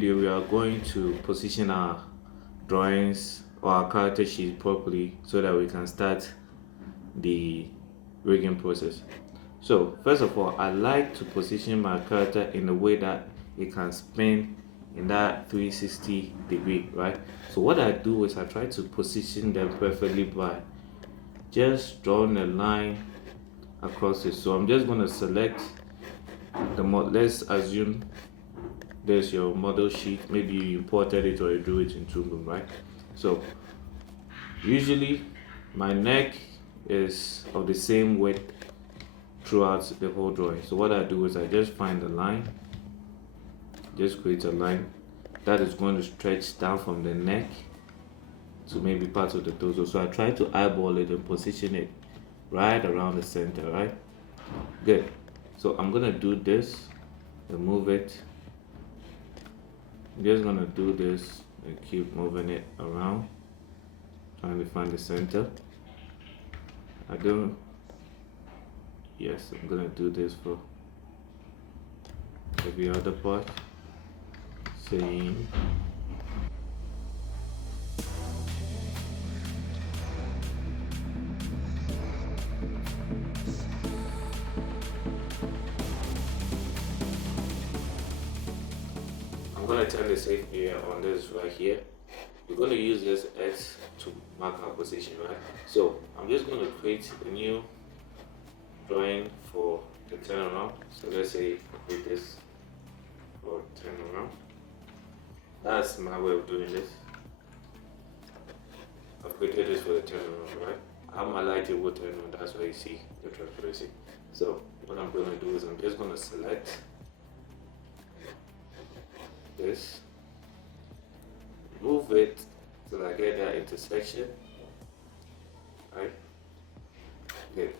video, we are going to position our drawings or our character sheet properly so that we can start the rigging process. So first of all, I like to position my character in a way that it can spin in that 360 degree, right? So what I do is I try to position them perfectly by just drawing a line across it. So I'm just going to select the let's assume there's your model sheet. Maybe you imported it or you drew it in Toon, right? So usually my neck is of the same width throughout the whole drawing. So what I do is I just find a line, just create a line that is going to stretch down from the neck to maybe part of the torso. So I try to eyeball it and position it right around the center, right? Good. So I'm gonna do this and move it. I'm just gonna do this and keep moving it around, trying to find the center. Yes, I'm gonna do this for every other part. Same. I'm gonna turn the safe area on this right here. We're gonna use this X to mark our position, right? So I'm just gonna create a new drawing for the turnaround. So let's say create this for turnaround. That's my way of doing this. I've created this for the turnaround, right? I'm highlighted with turnaround, that's why you see the transparency. So what I'm gonna do is I'm just gonna select this, move it till I get that intersection, right? Good.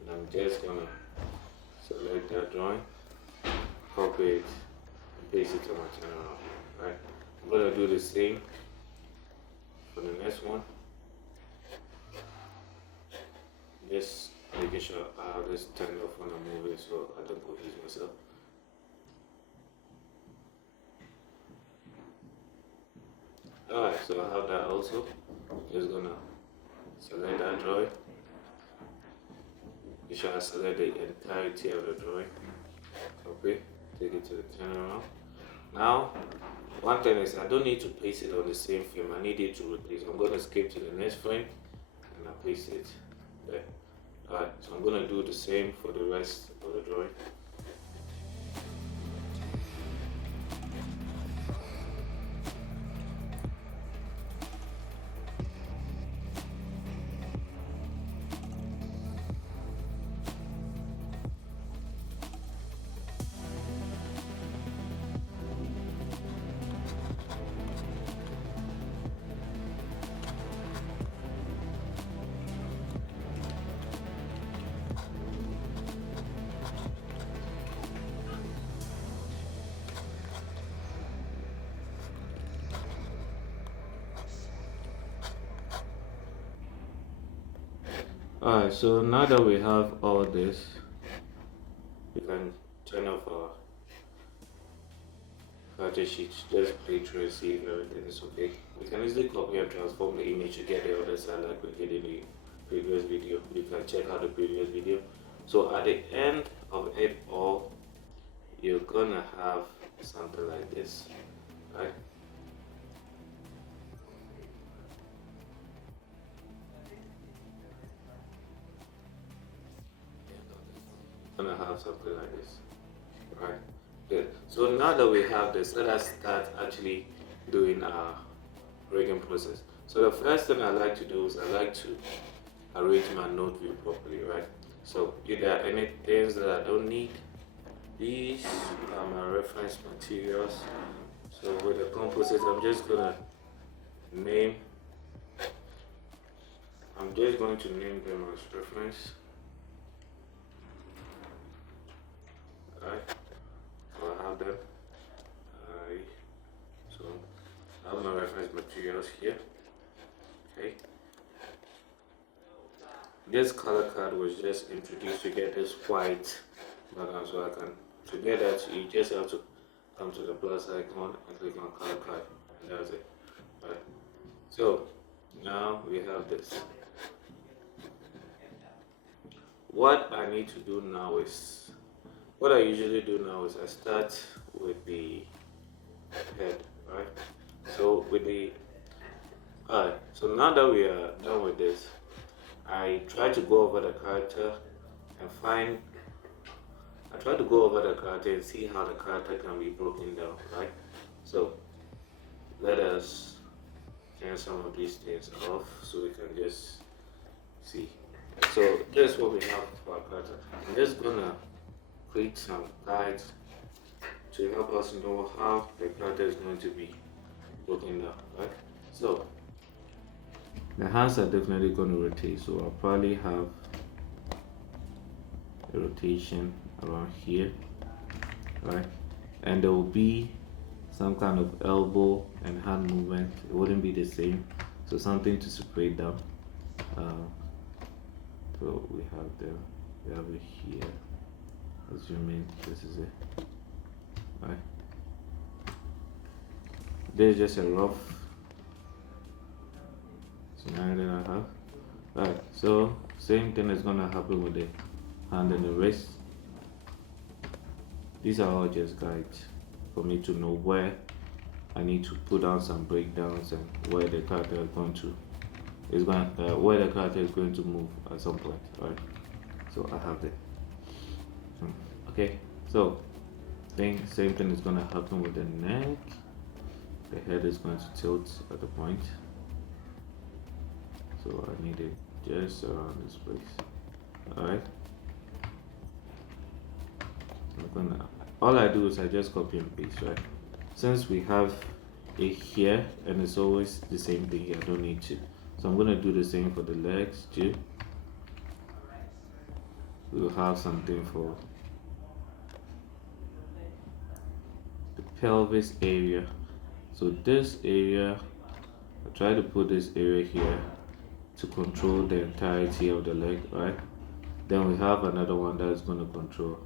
And I'm just gonna select that drawing, copy it, and paste it to my turnaround, right? I'm gonna do the same for the next one. Just making sure I have this turned off when I'm moving so I don't confuse myself. Alright, so I have that also. Just gonna select that drawing. Make sure I select the entirety of the drawing. Copy, take it to the turnaround. Now, one thing is I don't need to paste it on the same frame. I need it to rotate. So I'm gonna skip to the next frame and I paste it there. Alright, so I'm gonna do the same for the rest of the drawing. Alright, so now that we have all this, we can turn off our character sheet. Just play through and see if everything is okay. We can easily copy and transform the image to get the other side like we did in the previous video. You can check out the previous video. So at the end of it all, you're gonna have something like this, right? Gonna have something like this, right? Good. So now that we have this, let us start actually doing our rigging process. So the first thing I like to do is I like to arrange my node view properly, right? So if there are any things that I don't need, these are my reference materials. So with the composite, I'm just going to name them as reference. Alright, so I have them. So I have my reference materials here. Okay. This color card was just introduced to get this white background, so I can, to get that, you just have to come to the plus icon and click on color card, and that's it. Right. So now we have this. What I need to do now is, what I usually do now is I start with the head, right? So with the, alright, so now that we are done with this, I try to go over the character and find, I try to go over the character and see how the character can be broken down, right? So let us turn some of these things off so we can just see. So this is what we have for our character. I'm just gonna create some guides to help us know how the character is going to be broken down, right? So the hands are definitely going to rotate, so I'll probably have a rotation around here, right? And there will be some kind of elbow and hand movement. It wouldn't be the same, so something to separate them. So we have it here. Assuming this is it, right? There's just a rough scenario that I have. Right, so same thing is gonna happen with the hand and the wrist. These are all just guides for me to know where I need to put down some breakdowns and where the character is going to where the character is going to move at some point, right? So I have that. Okay, so same thing is gonna happen with the neck. The head is going to tilt at the point, so I need it just around this place. All right. All I do is I just copy and paste, right? Since we have it here and it's always the same thing here, I don't need to. So I'm gonna do the same for the legs too. We'll have something for the pelvis area. So this area, I try to put this area here to control the entirety of the leg, right? Then we have another one that is going to control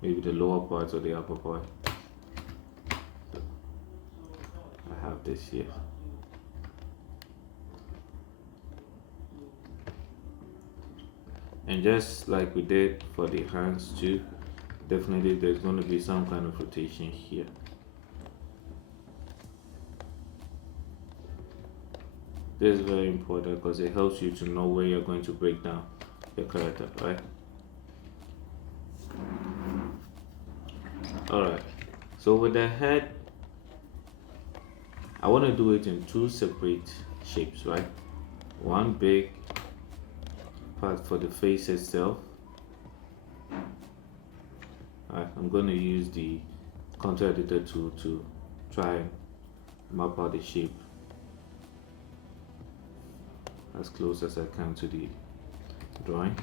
maybe the lower part or the upper part. So I have this here. And just like we did for the hands too, definitely there's going to be some kind of rotation here. This is very important because it helps you to know where you're going to break down your character, right? Alright, so with the head, I want to do it in two separate shapes, right? One big part for the face itself. I'm going to use the contour editor tool to try and map out the shape as close as I can to the drawing.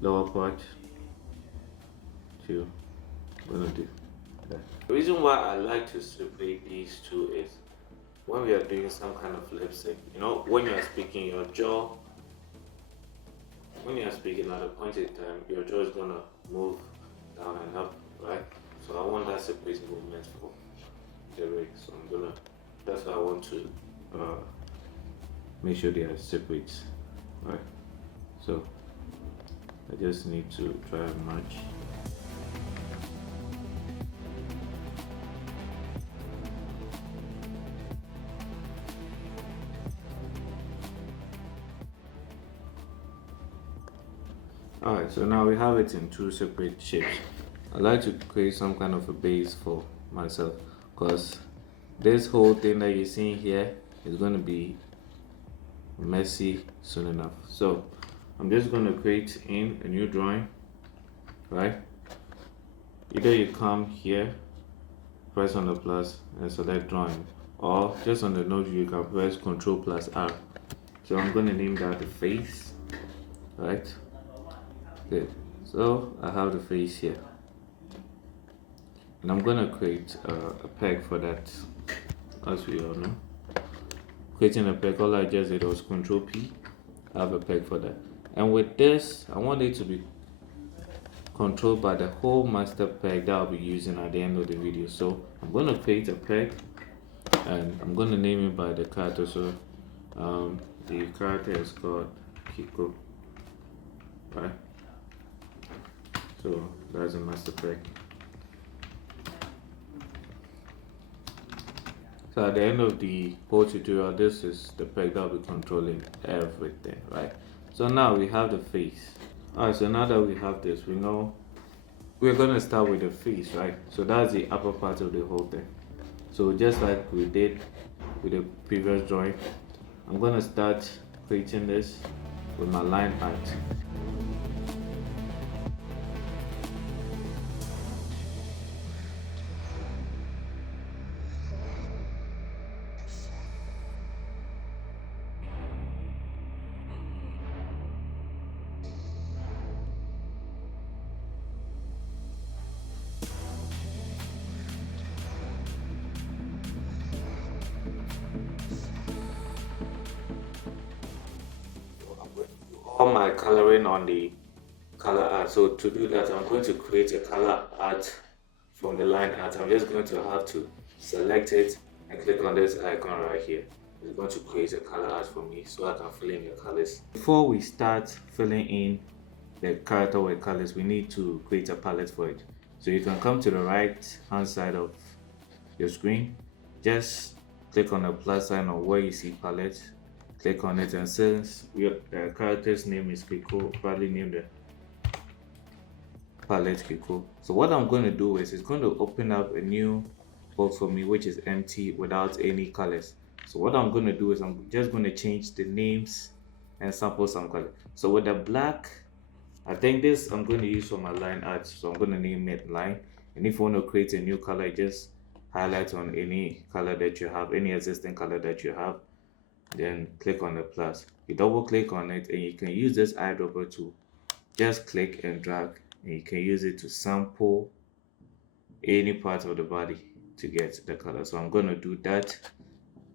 Lower part too. I'm gonna do that. The reason why I like to separate these two is when we are doing some kind of lip sync, you know, when you are speaking, your jaw, when you are speaking at a point in time, your jaw is gonna move down and up, right? So I want that separate movement for the rig. So that's why I want to make sure they are separate, right? So I just need to try and match. Alright, so now we have it in two separate shapes. I like to create some kind of a base for myself because this whole thing that you're seeing here is going to be messy soon enough. So I'm just going to create in a new drawing, right? Either you come here, press on the plus and select drawing, or just on the node you can press Ctrl plus R. So I'm going to name that the face, right? Good. So I have the face here, and I'm going to create a peg for that, as we all know. Creating a peg, all I just did was Control P. I have a peg for that, and with this I want it to be controlled by the whole master peg that I'll be using at the end of the video. So I'm going to create a peg, and I'm going to name it by the character. So the character is called Kiko, right? So that's a master peg. So at the end of the whole tutorial, this is the peg that will be controlling everything, right? So now we have the face. Alright, so now that we have this, we know we're gonna start with the face, right? So that's the upper part of the whole thing. So just like we did with the previous drawing, I'm gonna start creating this with my line art. All my coloring on the color art. So to do that, I'm going to create a color art from the line art. I'm just going to have to select it and click on this icon right here. It's going to create a color art for me so I can fill in the colors. Before we start filling in the character with colors, we need to create a palette for it. So you can come to the right hand side of your screen, just click on the plus sign or where you see palette, click on it, and since the character's name is Kiko, probably name the palette Kiko. So what I'm going to do is it's going to open up a new box for me which is empty without any colors. So what I'm going to do is I'm just going to change the names and sample some color. So with the black, I think this I'm going to use for my line art, so I'm going to name it line. And if you want to create a new color, just highlight on any color that you have, any existing color that you have, then click on the plus. You double click on it and you can use this eyedropper to just click and drag, and you can use it to sample any part of the body to get the color. So I'm going to do that.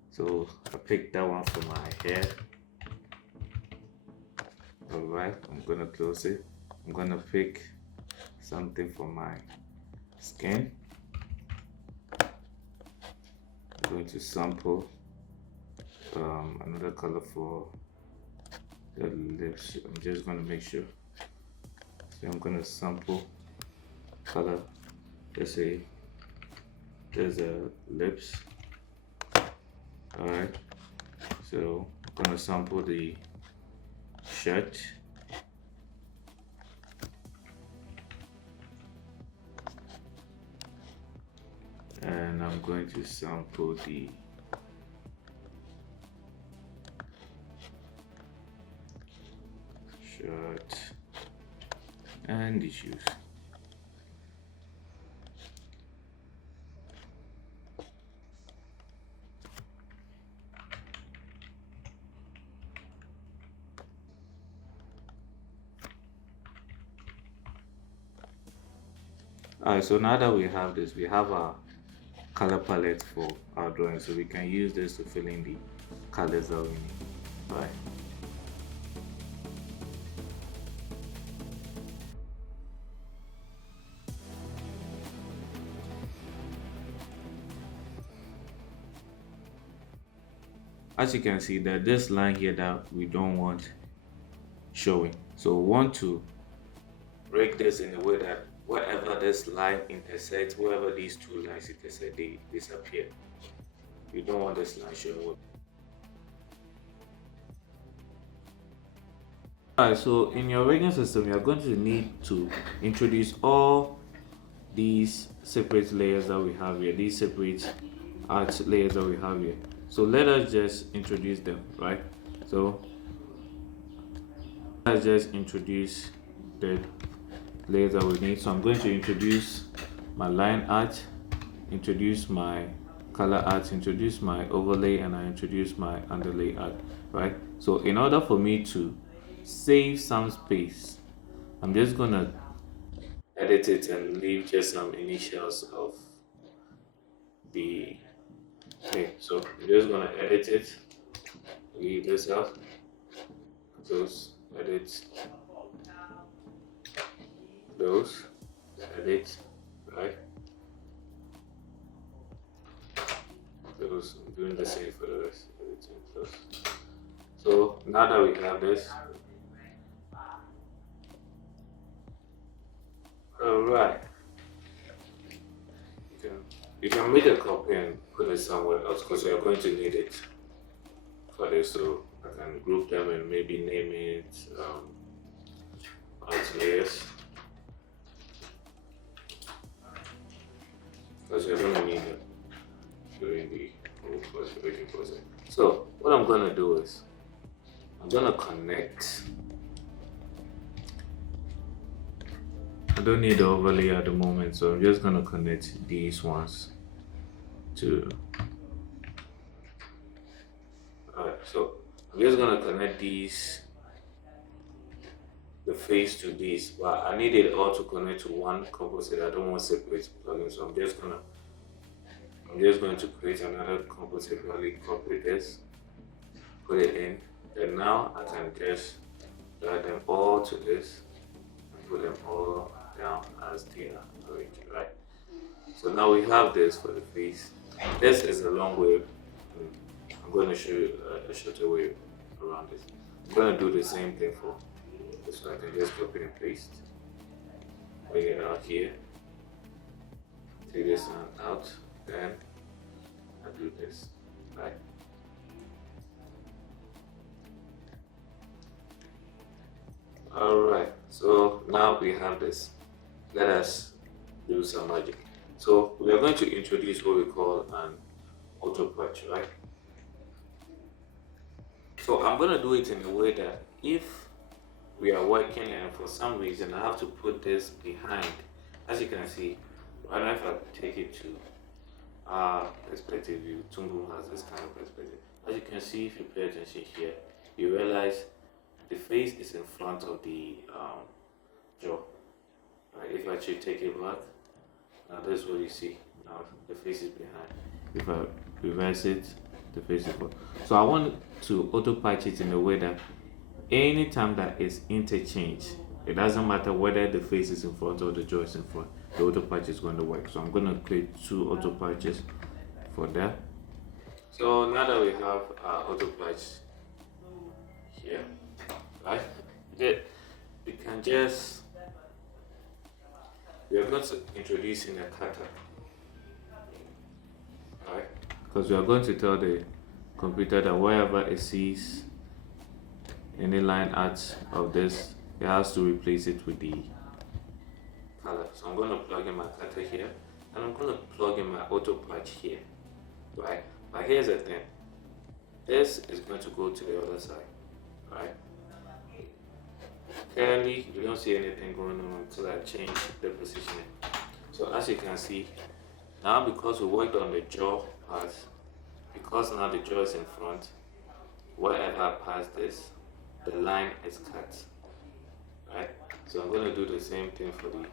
So I picked that one for my hair. Alright, I'm going to close it. I'm going to pick something for my skin. I'm going to sample another color for the lips. I'm just going to make sure. So I'm going to sample color. Let's say there's a lips. Alright, so I'm going to sample the shirt. And I'm going to sample the shirt and the shoes. Alright, so now that we have this, we have our color palette for our drawing, so we can use this to fill in the colors that we need. Right. As you can see, that this line here that we don't want showing, so we want to break this in a way that wherever this line intersects, wherever these two lines intersect, they disappear. You don't want this line showing. Alright, so in your rigging system, you're going to need to introduce all these separate layers that we have here, these separate art layers that we have here. So let us just introduce them, right? So let's just introduce the layers that we need. So I'm going to introduce my line art, introduce my color art, introduce my overlay, and I introduce my underlay art. right? So in order for me to save some space, I'm just gonna edit it and leave just some initials of the thing. So I'm just gonna edit it, leave this out, close, edit, close, edit, right? Close. I'm doing the same for the rest. Edit and close. So now that we have this, all right, you can you can make a copy and put it somewhere else because you're going to need it for this. So I can group them and maybe name it as layers because you're going to need it during the whole process. So what I'm going to do is I'm going to connect. I don't need the overlay at the moment, so I'm just going to connect these ones to. Alright, so I'm just going to connect these, the face to these, but I need it all to connect to one composite. I don't want separate plugins, so I'm just going to create another composite plugin, copy this, put it in, and now I can just drag them all to this and put them all down as they are arranged, right? So now we have this for the face. This is a long way. I'm going to show you a shorter way around this. I'm going to do the same thing for this, so I can just copy and paste. Bring it out here. Take this one out, then I do this, right? Alright, so now we have this. Let us do some magic. So we are going to introduce what we call an auto patch, right? So I'm going to do it in a way that if we are working and for some reason I have to put this behind, as you can see, right now if I take it to perspective view, Toon has this kind of perspective. As you can see, if you pay attention here, you realize the face is in front of the jaw. Right? If I actually take it back, now this is what you see. Now the face is behind. If I reverse it, the face is forward. So I want to auto patch it in a way that anytime that is interchanged, it doesn't matter whether the face is in front or the jaw is in front, the auto patch is going to work. So I'm going to create 2 auto patches for that. So now that we have our auto patch here, right? We can just, we are going to introduce in a cutter, right? Because we are going to tell the computer that wherever it sees any line art of this, it has to replace it with the color. So I'm going to plug in my cutter here, and I'm going to plug in my auto patch here, right? But here's the thing, this is going to go to the other side, right? Currently, you don't see anything going on until I change the positioning. So as you can see, now because we worked on the jaw part, because now the jaw is in front, wherever I pass this, the line is cut, right? So I'm going to do the same thing for the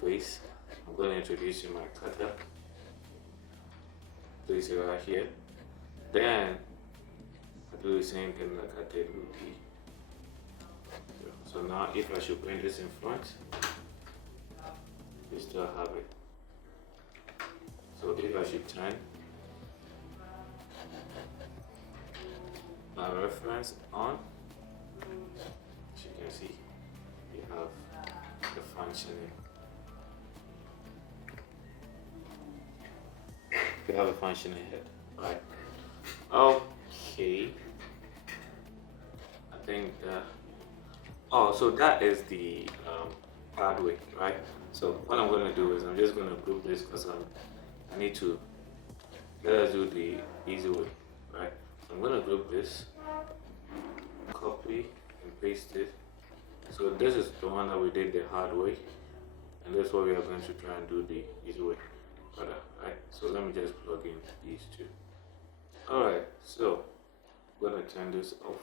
face. I'm going to introduce you my cutter, place it right here. Then I do the same thing like I did with the. So now if I should bring this in front, we still have it. So if I should turn my reference on, as you can see, we have the functioning. We have a functioning head, right? Okay. I think that. Oh, so that is the hard way, right? So what I'm going to do is I'm just going to group this because I need to, let us do the easy way, right? So I'm going to group this, copy and paste it. So this is the one that we did the hard way, and that's what we are going to try and do the easy way, right? So let me just plug in these two. Alright, so gonna turn this off.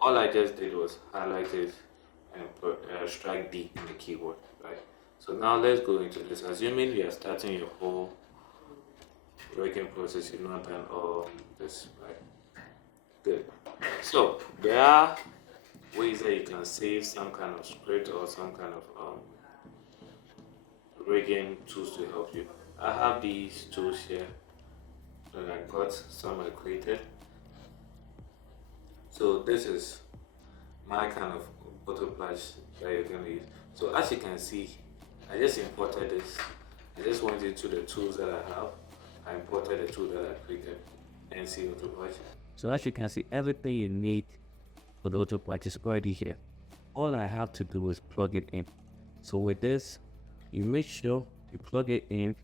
All I just did was highlight it and strike D on the keyboard, right? So now let's go into this. Assuming you are starting your whole working process, you've not done all this, right? Good. So there are ways that you can save some kind of script or some kind of rigging tools to help you. I have these tools here that I got, some I created. So this is my kind of auto patch that you're gonna use. So as you can see, I just imported this. I just went into the tools that I have. I imported the tool that I created, NC auto patch. So as you can see, everything you need for the auto patch is already here. All I have to do is plug it in. So with this, you make sure you plug it in.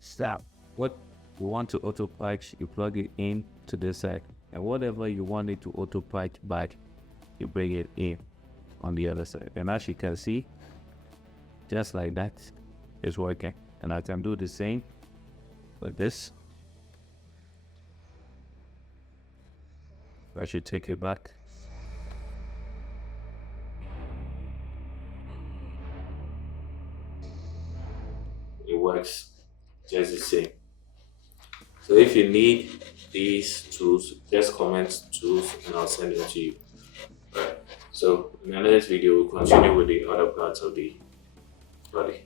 Stop. What you want to auto patch, you plug it in to this side, and whatever you want it to auto patch back, you bring it in on the other side. And as you can see, just like that, it's working. And I can do the same with this. I should take it back. It works just the same. So if you need these tools, just comment tools and I'll send them to you. Right. So in the next video, we'll continue with the other parts of the body.